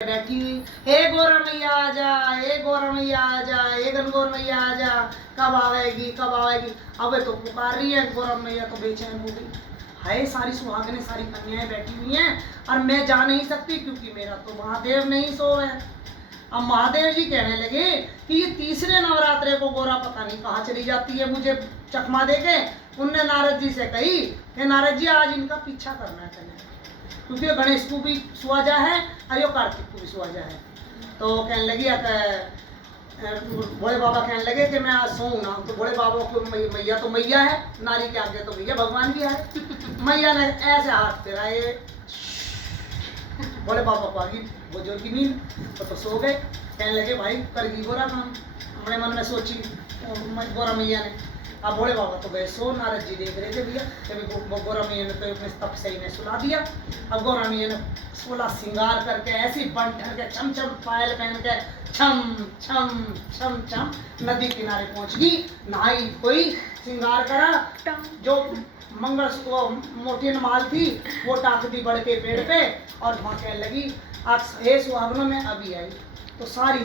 बैठी हुई, हे गौरा मैया आ जा, हे गौरा मैया आ जा, हे गनगौर मैया आ जा, कब आवेगी कब आवेगी। अब तो पुकार रही है गौरा मैया, तो बेचैन हो गई। हाय, सारी सुहागनें सारी कन्याएं बैठी हुई हैं और मैं जा नहीं सकती क्योंकि मेरा तो महादेव नहीं सो है। अब महादेव जी कहने लगे कि ये तीसरे नवरात्रे को गौरा पता नहीं कहाँ चली जाती है, मुझे चकमा देके। उनने नारद जी से कही कि नारद जी आज इनका पीछा करना है कन्या, क्योंकि गणेश को भी सुहाजा है और यो कार्तिक को भी सुहाजा है। तो कहने लगी भोले बाबा कहने लगे कि मैं आज सोऊं ना। तो भोले बाबा को मैया तो मैया है, नारी के आगे तो भैया भगवान भी है। मैया ने ऐसे हाथ फेराए, भोले बाबा को आगे बुजुर्ग की नींद, तो सो गए। कहने लगे भाई करगी गोरा काम, अपने मन में सोची गोरा मैया ने। अब भोले बाबा तो गए सो, नारद जी देख रहे थे भैया, तभी गौरा मैया ने तो अपने तप सही में सुला दिया। अब गौरा मैया ने 16 श्रृंगार करके ऐसी बन ठन के छम छम पायल पहन के छम छम छम छम नदी किनारे पहुंच गई, नहाई कोई श्रृंगार करा। जो मंगलसूत्र मोटी माल थी वो टाक दी बढ़ के पेड़ पे, और वहाँ कहने लगी आज हे सुहागनों में अभी आई। तो सारी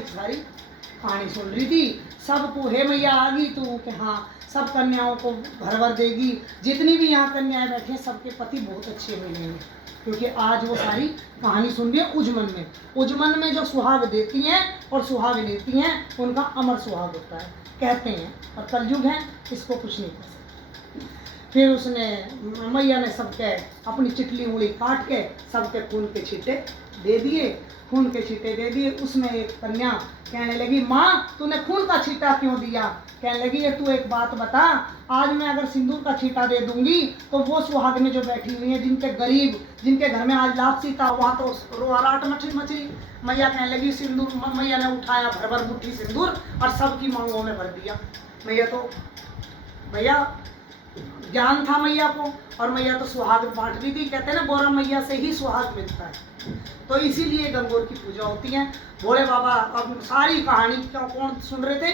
कहानी सुन रही थी सबको, हे मैया आ गई तू कि हाँ सब कन्याओं को भर भर देगी। जितनी भी यहाँ कन्याएं बैठी हैं सबके पति बहुत अच्छे मिलेंगे, क्योंकि आज वो सारी कहानी सुन रही है उजमन में। उजमन में जो सुहाग देती हैं और सुहाग लेती हैं उनका अमर सुहाग होता है कहते हैं, और कलयुग है इसको कुछ नहीं कर सकते। फिर उसने मैया ने सबके अपनी चिटली उंगली काट के सबके खून के छींटे दे दिए, खून के छींटे दे दिए। उसमें एक कन्या कहने लगी माँ तूने खून का छींटा क्यों दिया। कहने लगी ये तू एक बात बता, आज मैं अगर सिंदूर का छींटा दे दूंगी तो वो सुहागनें जो बैठी हुई हैं जिनके गरीब, जिनके घर में आज लापसी था, वहाँ तो रोआराट मची। मैया कहने लगी सिंदूर, मैया ने उठाया भर भर मुट्ठी सिंदूर और सबकी मांगों में भर दिया। मैया ज्ञान था मैया को, और मैया तो सुहाग बांट दी थी। कहते हैं ना गौरा मैया से ही सुहाग मिलता है, तो इसीलिए गंगोर की पूजा होती है। भोले बाबा अब सारी कहानी क्यों कौन सुन रहे थे,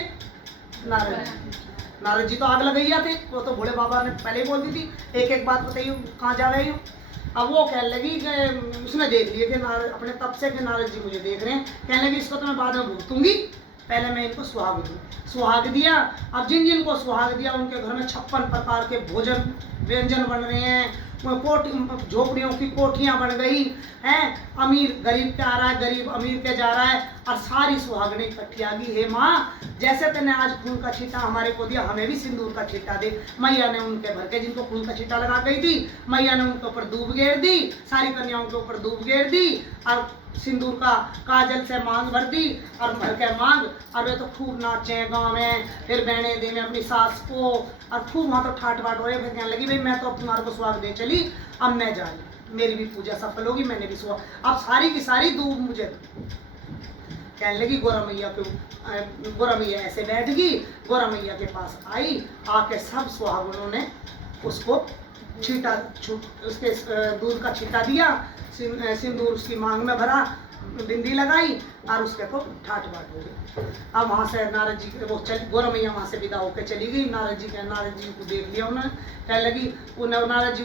नारद जी तो आग लगैया थे, वो तो भोले बाबा ने पहले ही बोल दी थी एक एक बात बताइए कहाँ जा रहे हो। अब वो कहने लगी कि उसने देख लिए कि अपने तब से कि नारद जी मुझे देख रहे हैं। कहने लगी इसको तो मैं बाद में भूतूंगी, पहले मैं इनको सुहाग दूँ। सुहाग दिया। अब जिन को सुहाग दिया उनके घर में 56 प्रकार के भोजन व्यंजन बन रहे हैं, झोपड़ियों की कोठियाँ बन गई हैं। अमीर गरीब के आ रहा है, गरीब अमीर के जा रहा है, और सारी सुहागनें इकट्ठी आ गई। हे माँ जैसे तेने आज खून का छींटा हमारे को दिया, हमें भी सिंदूर का छींटा दे। मैया ने उनके भर के जिनको खून का छींटा लगा गई थी, मैया ने उनके ऊपर दूब गेर दी, सारी कन्याओं के ऊपर दूब गेर दी, और सिंदूर का काजल से मांग भर दी और भर के मांग। और वे तो खूब नाचे गाँव में, फिर बहने देने अपनी सास को, और खूब वहाँ तो ठाट बाट हो रहे। फिर कहने लगी भाई मैं तो तुम्हारे को सुहाग दे चली, अब मैं जा रही, मेरी भी पूजा सफल होगी, मैंने भी सुहाग, अब सारी की सारी दूब मुझे। कहने लगी गौरा मैया को, गौरा मैया ऐसे बैठ गई, गौरा मैया के पास आई, आके सब सुहागनों ने उसको छींटा उसके दूध का छींटा दिया, सिंदूर उसकी मांग में भरा, बिंदी लगाई, और उसके तो ठाट बाट हो गई। अब वहाँ से नारद जी वो गौरा मैया वहाँ से विदा होकर चली गई। नारद जी को देख लिया उन्होंने, कहने लगी नारद जी